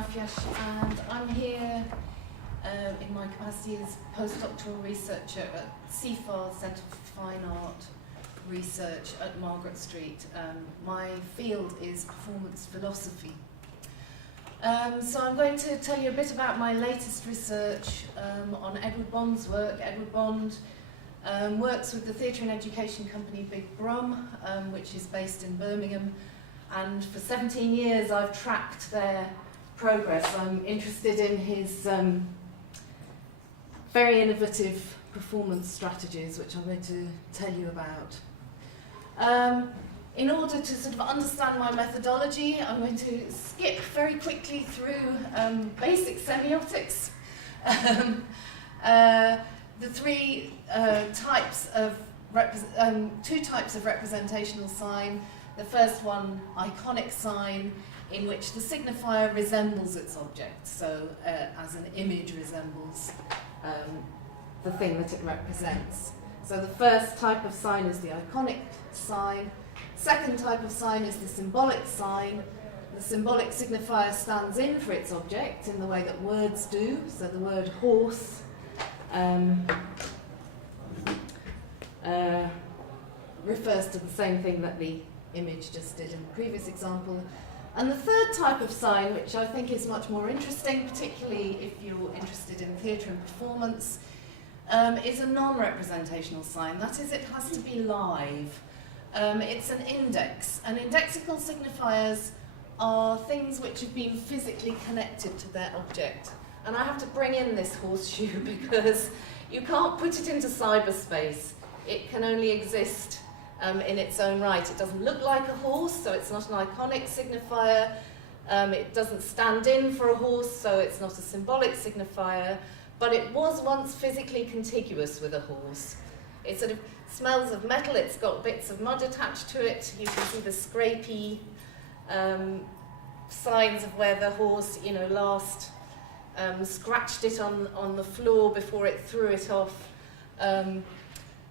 Katasfiasz, and I'm here in my capacity as postdoctoral researcher at CFAR, Centre for Fine Art Research at Margaret Street. My field is performance philosophy. So I'm going to tell you a bit about my latest research on Edward Bond's work. Edward Bond works with the theatre and education company Big Brum, which is based in Birmingham, and for 17 years I've tracked their progress. I'm interested in his very innovative performance strategies, which I'm going to tell you about. In order to sort of understand my methodology, I'm going to skip very quickly through basic semiotics. The three types of two types of representational sign. The first one, iconic sign, in which the signifier resembles its object, so as an image resembles the thing that it represents. So the first type of sign is the iconic sign. Second type of sign is the symbolic sign. The symbolic signifier stands in for its object in the way that words do. So the word horse refers to the same thing that the image just did in the previous example. And the third type of sign, which I think is much more interesting, particularly if you're interested in theatre and performance, is a non-representational sign. That is, it has to be live. It's an index. And indexical signifiers are things which have been physically connected to their object. And I have to bring in this horseshoe because you can't put it into cyberspace. It can only exist in its own right. It doesn't look like a horse, so it's not an iconic signifier. It doesn't stand in for a horse, so it's not a symbolic signifier. But it was once physically contiguous with a horse. It sort of smells of metal. It's got bits of mud attached to it. You can see the scrapey signs of where the horse, last scratched it on the floor before it threw it off.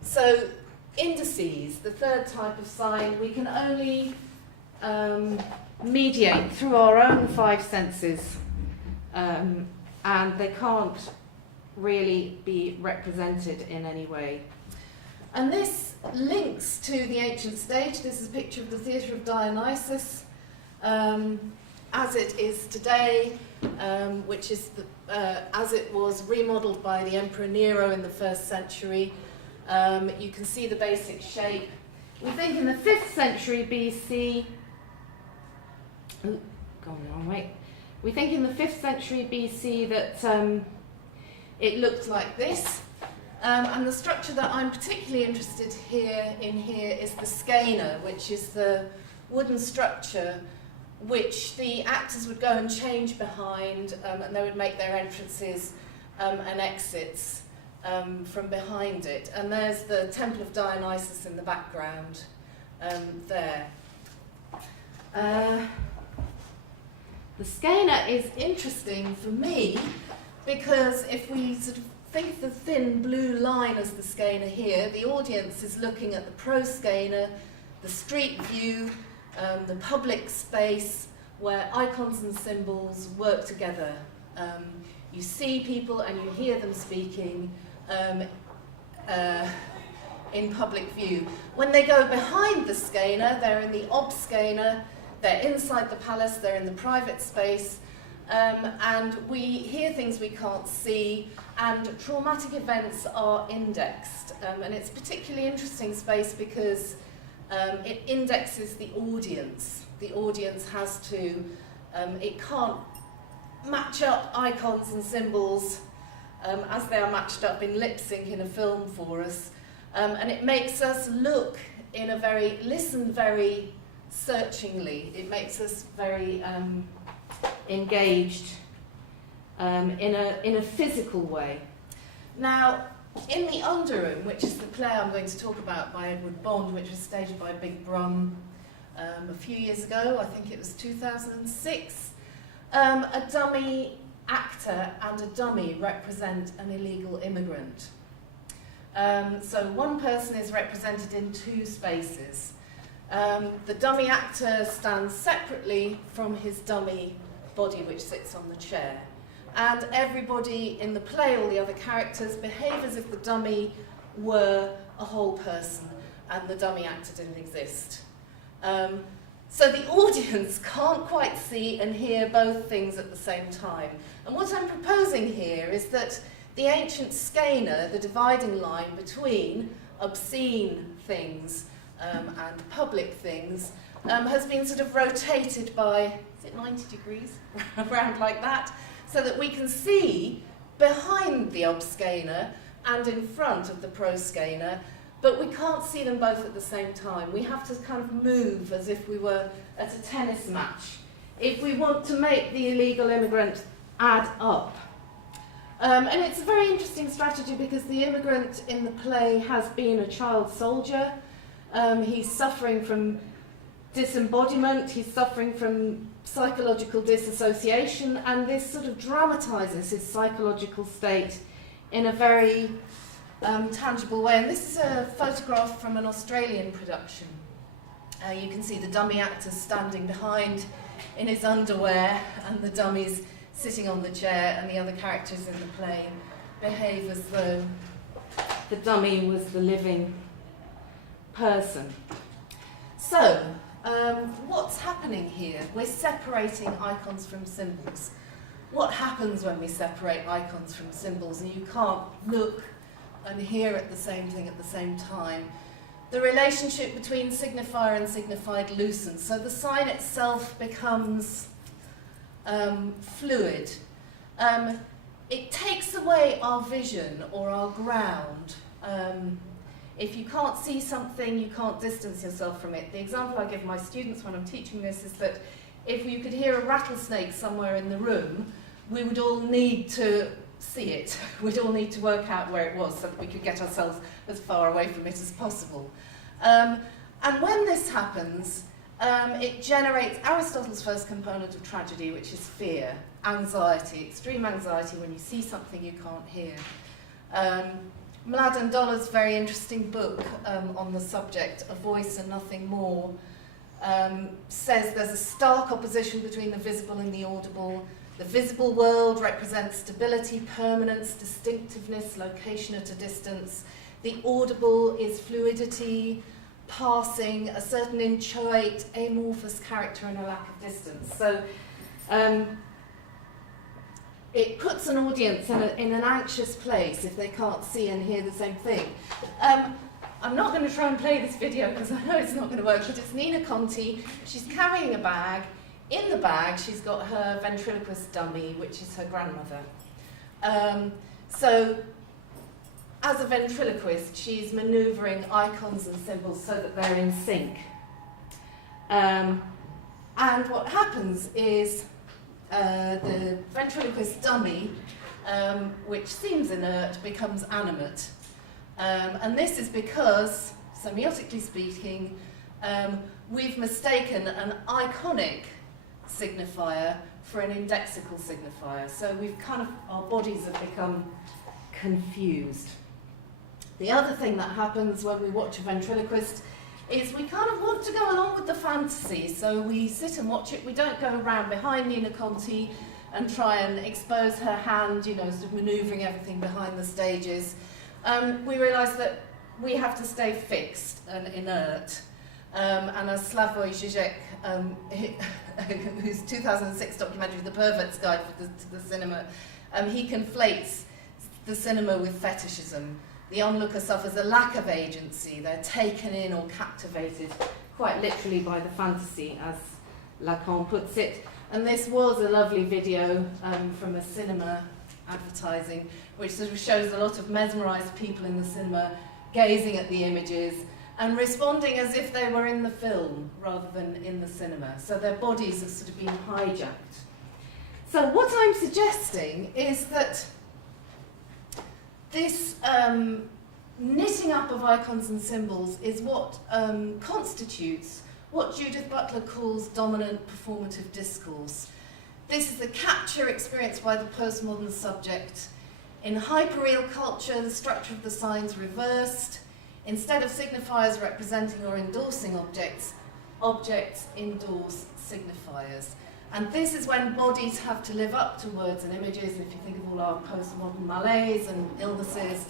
So indices, the third type of sign, we can only mediate through our own five senses, and they can't really be represented in any way. And this links to the ancient stage. This is a picture of the theatre of Dionysus as it is today, which is as it was remodeled by the Emperor Nero in the 1st century. You can see the basic shape. We think in the 5th century BC, we think in the 5th century BC that it looked like this. And the structure that I'm particularly interested in here is the scaena, which is the wooden structure which the actors would go and change behind, and they would make their entrances and exits from behind it. And there's the Temple of Dionysus in the background there. The scaena is interesting for me because if we sort of think of the thin blue line as the scaena here, the audience is looking at the proscaena, the street view, the public space where icons and symbols work together. You see people and you hear them speaking in public view. When they go behind the scaena, they're in the obscaena, they're inside the palace, they're in the private space, and we hear things we can't see, and traumatic events are indexed. And it's a particularly interesting space because it indexes the audience. The audience has to, it can't match up icons and symbols as they are matched up in lip sync in a film for us. And it makes us listen very searchingly. It makes us very engaged in a physical way. Now, in the Underroom, which is the play I'm going to talk about by Edward Bond, which was staged by Big Brum a few years ago, I think it was 2006, a dummy actor and a dummy represent an illegal immigrant. So one person is represented in two spaces. The dummy actor stands separately from his dummy body which sits on the chair. And everybody in the play, all the other characters, behave as if the dummy were a whole person and the dummy actor didn't exist. So the audience can't quite see and hear both things at the same time. And what I'm proposing here is that the ancient skeina, the dividing line between obscene things and public things, has been sort of rotated by, is it 90 degrees? Around like that, so that we can see behind the obscena and in front of the proscena, but we can't see them both at the same time. We have to kind of move as if we were at a tennis match if we want to make the illegal immigrant add up. And it's a very interesting strategy because the immigrant in the play has been a child soldier. He's suffering from disembodiment, he's suffering from psychological disassociation, and this sort of dramatises his psychological state in a very tangible way. And this is a photograph from an Australian production. You can see the dummy actor standing behind in his underwear, and the dummy's sitting on the chair, and the other characters in the play behave as though the dummy was the living person. So, what's happening here? We're separating icons from symbols. What happens when we separate icons from symbols and you can't look and hear at the same thing at the same time? The relationship between signifier and signified loosens. So the sign itself becomes fluid. It takes away our vision or our ground. If you can't see something, you can't distance yourself from it. The example I give my students when I'm teaching this is that if you could hear a rattlesnake somewhere in the room, we would all need to see it. We'd all need to work out where it was so that we could get ourselves as far away from it as possible. And when this happens, it generates Aristotle's first component of tragedy, which is fear, anxiety, extreme anxiety when you see something you can't hear. Mladen Dollar's very interesting book on the subject, A Voice and Nothing More, says there's a stark opposition between the visible and the audible. The visible world represents stability, permanence, distinctiveness, location at a distance. The audible is fluidity, passing, a certain inchoate, amorphous character and a lack of distance. So it puts an audience in an anxious place if they can't see and hear the same thing. I'm not going to try and play this video because I know it's not going to work, but it's Nina Conti. She's carrying a bag. In the bag, she's got her ventriloquist dummy, which is her grandmother. So, as a ventriloquist, she's manoeuvring icons and symbols so that they're in sync. And what happens is the ventriloquist dummy, which seems inert, becomes animate. And this is because, semiotically speaking, we've mistaken an iconic signifier for an indexical signifier. So our bodies have become confused. The other thing that happens when we watch a ventriloquist is we kind of want to go along with the fantasy. So we sit and watch it. We don't go around behind Nina Conti and try and expose her hand, sort of manoeuvring everything behind the stages. We realise that we have to stay fixed and inert. And as Slavoj Žižek, whose 2006 documentary, The Pervert's Guide to the Cinema, he conflates the cinema with fetishism. The onlooker suffers a lack of agency. They're taken in or captivated, quite literally, by the fantasy, as Lacan puts it. And this was a lovely video from a cinema advertising, which sort of shows a lot of mesmerised people in the cinema gazing at the images and responding as if they were in the film rather than in the cinema. So their bodies have sort of been hijacked. So what I'm suggesting is that this knitting up of icons and symbols is what constitutes what Judith Butler calls dominant performative discourse. This is the capture experienced by the postmodern subject. In hyperreal culture, the structure of the sign's reversed. Instead of signifiers representing or endorsing objects, objects endorse signifiers. And this is when bodies have to live up to words and images. And if you think of all our postmodern malaise and illnesses,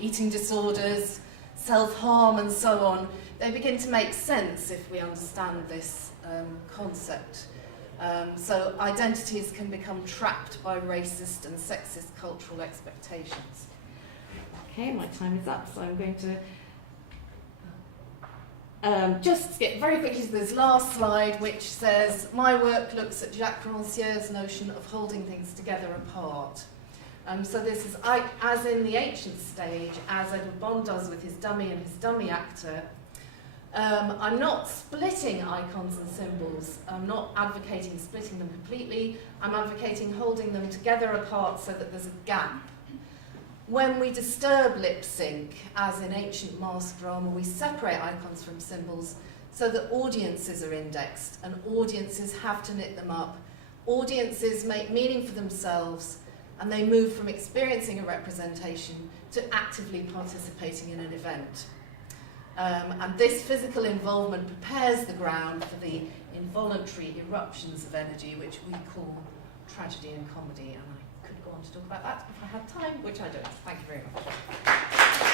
eating disorders, self-harm and so on, they begin to make sense if we understand this concept. So identities can become trapped by racist and sexist cultural expectations. Okay, my time is up, so I'm going to just skip very quickly to this last slide, which says, my work looks at Jacques Rancière's notion of holding things together apart. So this is, as in the ancient stage, as Edward Bond does with his dummy and his dummy actor, I'm not splitting icons and symbols. I'm not advocating splitting them completely. I'm advocating holding them together apart so that there's a gap. When we disturb lip sync, as in ancient mask drama, we separate icons from symbols so that audiences are indexed and audiences have to knit them up. Audiences make meaning for themselves and they move from experiencing a representation to actively participating in an event. And this physical involvement prepares the ground for the involuntary eruptions of energy, which we call tragedy and comedy. And I could go on to talk about that if I had time, which I don't. Thank you very much.